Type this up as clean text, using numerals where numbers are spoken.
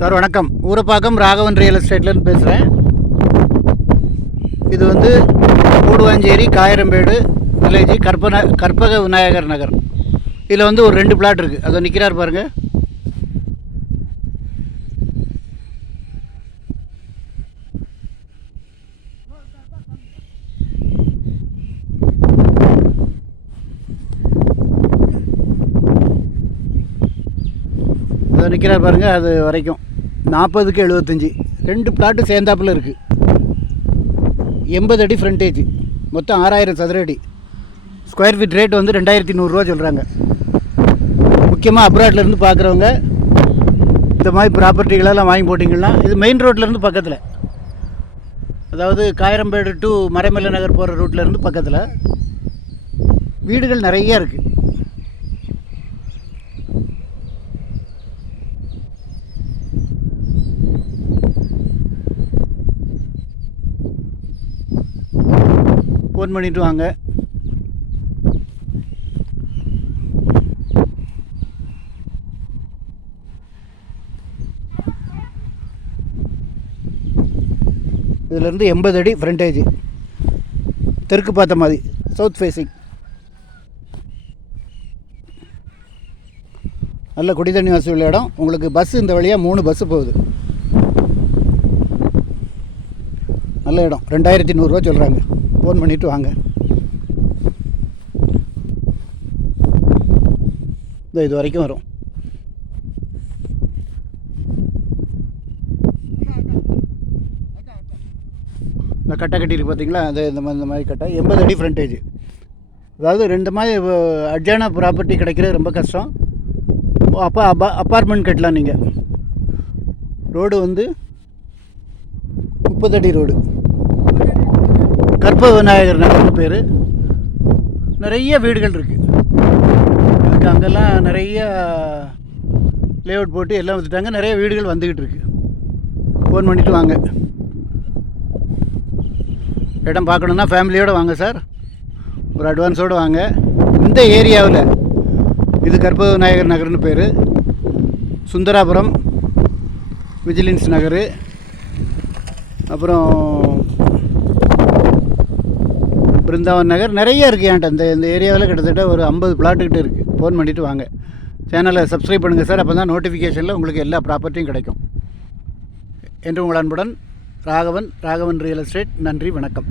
Sir வணக்கம். Urapakkam Raghavan real எஸ்டேட்லேருந்து பேசுகிறேன். இது வந்து கூடுவாஞ்சேரி காயரம்பேடு வில்லேஜ் கற்பக விநாயகர் நகர். இதில் வந்து ஒரு 2 பிளாட் இருக்குது. அதை நிற்கிறார் பாருங்கள். அதை நிற்கிறார் பாருங்கள். அது வரைக்கும் 40க்கு 75 2 பிளாட்டு சேர்ந்தாப்பில் இருக்குது. 80 அடி ஃப்ரண்டேஜ், மொத்தம் 6000 சதுர அடி. ஸ்கொயர் ஃபீட் ரேட் வந்து 2100 ரூபா சொல்கிறாங்க. முக்கியமாக அப்ராட்லேருந்து பார்க்குறவங்க இந்த மாதிரி ப்ராப்பர்ட்டிகளெல்லாம் வாங்கி போட்டிங்கன்னா, இது மெயின் ரோட்லேருந்து பக்கத்தில், அதாவது காயரம்பேடு டு மறைமலை நகர் போகிற ரூட்லேருந்து பக்கத்தில் வீடுகள் நிறையா இருக்குது. ஃபோன் பண்ணிவிட்டு வாங்க. இதிலேருந்து 80 அடி ஃப்ரண்டேஜ், தெற்கு பார்த்த மாதிரி, சவுத் ஃபேஸிங். நல்ல குடி தண்ணி வசதி உள்ள இடம். உங்களுக்கு பஸ்ஸு இந்த வழியாக 3 பஸ்ஸு போகுது. நல்ல இடம். 2100 ரூபா சொல்கிறாங்க. ஃபோன் பண்ணிவிட்டு வாங்க. இது வரைக்கும் வரும். இந்த கட்டை கட்டியிருக்கு பார்த்தீங்களா, அது இந்த மாதிரி கட்டை. 80 அடி ஃப்ரண்டேஜ். அதாவது 2 மாதிரி அட்ஜான ப்ராப்பர்ட்டி கிடைக்கிறது ரொம்ப கஷ்டம். அப்பார்ட்மெண்ட் கட்டலாம் நீங்கள். ரோடு வந்து 30 அடி ரோடு. கற்பக விநாயகர் நகர்னு பேர். நிறைய வீடுகள் இருக்குது. அங்கெல்லாம் நிறைய லேஅவுட் போட்டு எல்லாம் வந்துட்டாங்க. நிறைய வீடுகள் வந்துக்கிட்டு இருக்குது. ஃபோன் பண்ணிவிட்டு வாங்க. இடம் பார்க்கணுன்னா ஃபேமிலியோடு வாங்க சார். ஒரு அட்வான்ஸோடு வாங்க. இந்த ஏரியாவில் இது கற்பக விநாயகர் நகர்னு பேர். சுந்தராபுரம், விஜிலன்ஸ் நகர், அப்புறம் பிருந்தாவன் நகர் நிறைய இருக்குது. என்கிட்ட இந்த ஏரியாவில் கிட்டத்தட்ட ஒரு 50 பிளாட்டுக்கிட்ட இருக்குது. ஃபோன் பண்ணிவிட்டு வாங்க. சேனலை சப்ஸ்கிரைப் பண்ணுங்கள் சார். அப்போ தான் நோட்டிஃபிகேஷனில் உங்களுக்கு எல்லா ப்ராப்பர்ட்டியும் கிடைக்கும். என்று உங்கள் அன்புடன் ராகவன் ரியல் எஸ்டேட். நன்றி, வணக்கம்.